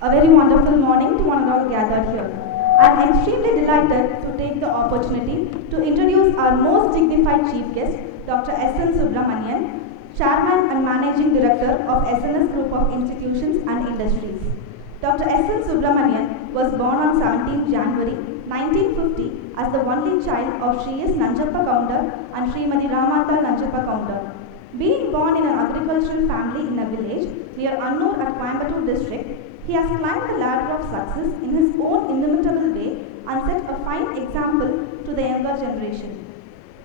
A very wonderful morning to one and all gathered here. I am extremely delighted to take the opportunity to introduce our most dignified chief guest, Dr. S.N. Subramanian, Chairman and Managing Director of SNS Group of Institutions and Industries. Dr. S.N. Subramanian was born on 17 January 1950 as the only child of Sri S. Nanjappa Kaundar and Srimati Ramata Nanjappa Kaundar. Being born in an agricultural family in a village near Annur at Coimbatore district, he has climbed the ladder of success in his own inimitable way and set a fine example to the younger generation.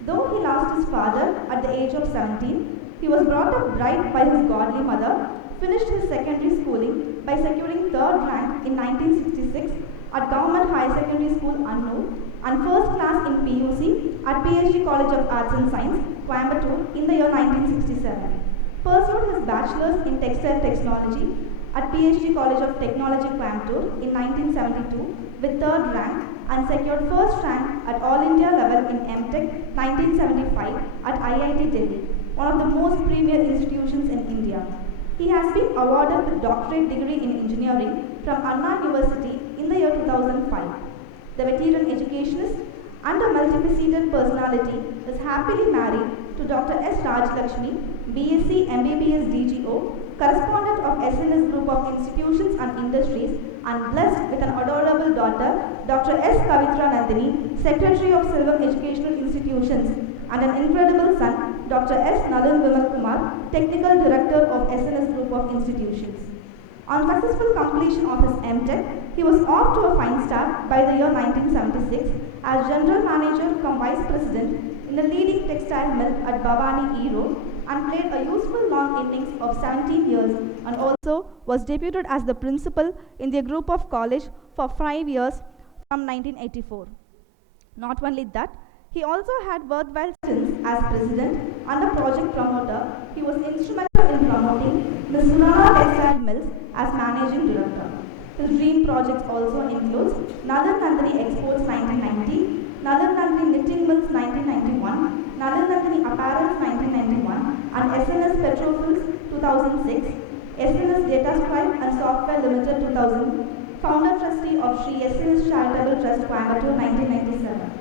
Though he lost his father at the age of 17, he was brought up right by his godly mother, finished his secondary schooling by securing third rank in 1966 at Government High Secondary School Annur and first class in PUC at PhD College of Arts and Science, Coimbatore in the year 1967. Pursued his bachelor's in textile technology at PhD College of Technology, Coimbatore in 1972 with third rank and secured first rank at All India level in MTech 1975 at IIT Delhi, one of the most premier institutions in India. He has been awarded the doctorate degree in engineering from Anna University in the year 2005. The veteran educationist and a multifaceted personality is happily married to Dr. S. Rajlakshmi, BSc MBBS DGO, correspondent of SNS Group of Institutions and Industries, and blessed with an adorable daughter, Dr. S. Kavitra Nandini, Secretary of Silvam Educational Institutions, and an incredible son, Dr. S. Nadan Vimal Kumar, Technical Director of SNS Group of Institutions. On successful completion of his MTech, he was off to a fine start by the year 1976 as General Manager cum Vice President in a leading textile mill at Bhavani E Road and played a useful long innings of 17 years and also was deputed as the principal in their group of college for 5 years from 1984. Not only that, he also had worthwhile stints as president and a project promoter. He was instrumental in promoting the Sunana Textile Mills as managing director. His dream projects also includes Nadan Nandini Exports 1990, Nadan Nandini Knitting Mills 1991, Nadan Nandini Apparels 1991, and SNS Petrofuels 2006, SNS Datascribe and Software Limited 2000, founder trustee of Sri SNS Charitable Trust Coimbatore 1997.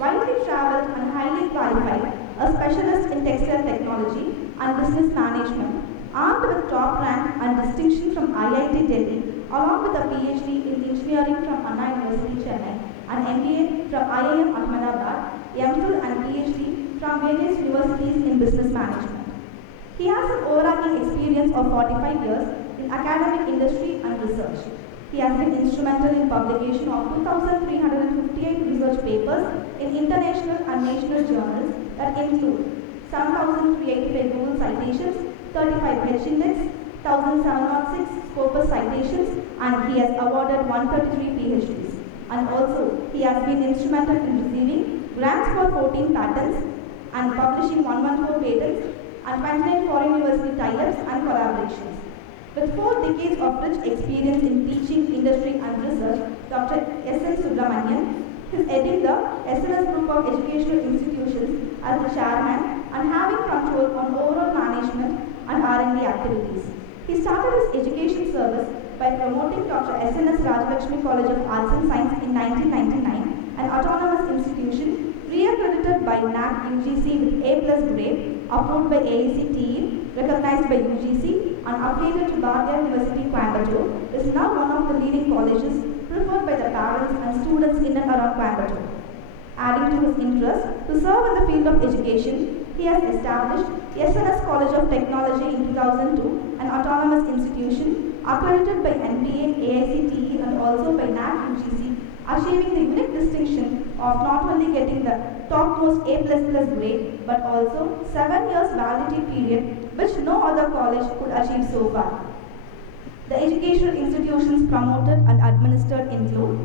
Widely travelled and highly qualified, a specialist in textile technology and business management, armed with top rank and distinction from IIT Delhi, along with a PhD in engineering from Anna University Chennai, and MBA from IIM Ahmedabad, MPhil and PhD from various universities in business management. He has an overarching experience of 45 years in academic industry and research. He has been instrumental in publication of 2,358 research papers in international and national journals that include 7,385 Google citations, 35 H-Index, 1,706 Scopus citations, and he has awarded 133 PhDs. And also, he has been instrumental in receiving grants for 14 patents and publishing 114 patents and 29 foreign university tie-ups and collaborations. With 4 decades of rich experience in teaching, industry and research, Dr. S.N. Subramanian is heading the SNS Group of Educational Institutions as the chairman and having control on overall management and R&D activities. He started his education service by promoting Dr. S.N.S. Rajlakshmi College of Arts and Science in 1999, an autonomous institution re-accredited by NAAC UGC with A+ grade, approved by AICTE, recognized by UGC, and affiliated to Bharatiya University, Coimbatore, is now one of the leading colleges preferred by the parents and students in and around Coimbatore. Adding to his interest to serve in the field of education, he has established SNS College of Technology in 2002, an autonomous institution accredited by NBA, AICTE, and also by NAAC UGC, achieving the unique distinction of not only getting the topmost A++ grade but also 7 years validity period, which no other college could achieve so far. The educational institutions promoted and administered include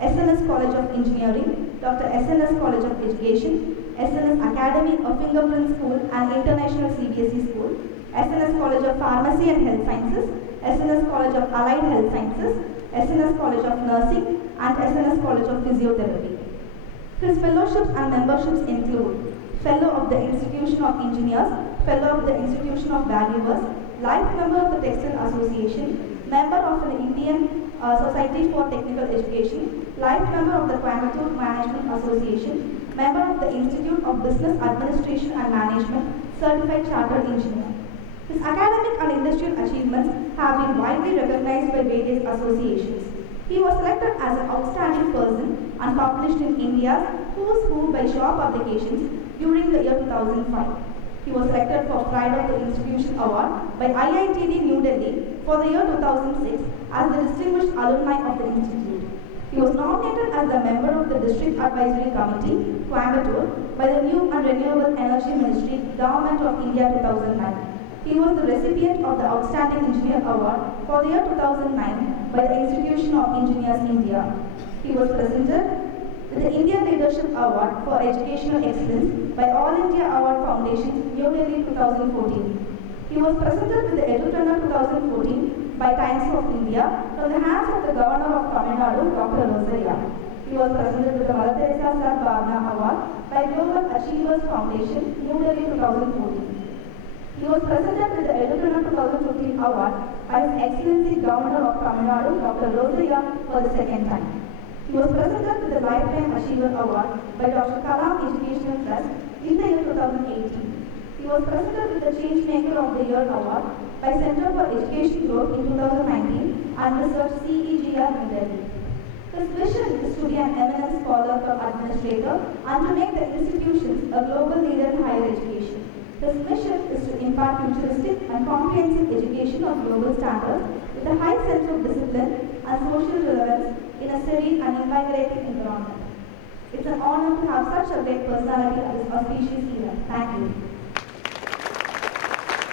SNS College of Engineering, Dr. SNS College of Education, SNS Academy of Fingerprint School and International CBSE School, SNS College of Pharmacy and Health Sciences, SNS College of Allied Health Sciences, SNS College of Nursing, and SNS College of Physiotherapy. His fellowships and memberships include Fellow of the Institution of Engineers, Fellow of the Institution of Valuers, life member of the Textile Association, member of the Indian Society for Technical Education, life member of the Coimbatore Management Association, member of the Institute of Business Administration and Management, certified chartered engineer. His academic and industrial achievements have been widely recognized by various associations. He was selected as an outstanding person and published in India's Who's Who by Shaw Publications during the year 2005. He was selected for Pride of the Institution Award by IITD New Delhi for the year 2006 as the Distinguished Alumni of the Institute. He was nominated as a member of the District Advisory Committee, Coimbatore, by the New and Renewable Energy Ministry, Government of India 2009. He was the recipient of the Outstanding Engineer Award for the year 2009 by the Institution of Engineers India. He was presented with the Indian Leadership Award for Educational Excellence by All India Award Foundation, New Delhi 2014. He was presented with the EduTender 2014 by Times of India from the hands of the Governor of Tamil Nadu, Dr. Rosaria. He was presented with the Mother Teresa Sir Bhavna Award by Global Achievers Foundation, New Delhi 2014. He was presented with the EduTender 2015 Award by His Excellency Governor of Tamil Nadu, Dr. Rosaria, for the second time. He was presented with the Lifetime Achiever Award by Dr. Kalam Educational Trust in the year 2018. He was presented with the Changemaker of the Year Award by Center for Education Growth in 2019 and Research CEGR New Delhi. His vision is to be an eminent scholar cum administrator and to make the institutions a global leader in higher education. His mission is to impart futuristic and comprehensive education of global standards with a high sense of discipline and social relevance in a serene and invigorating environment. It's an honor to have such a great personality at this auspicious event. Thank you.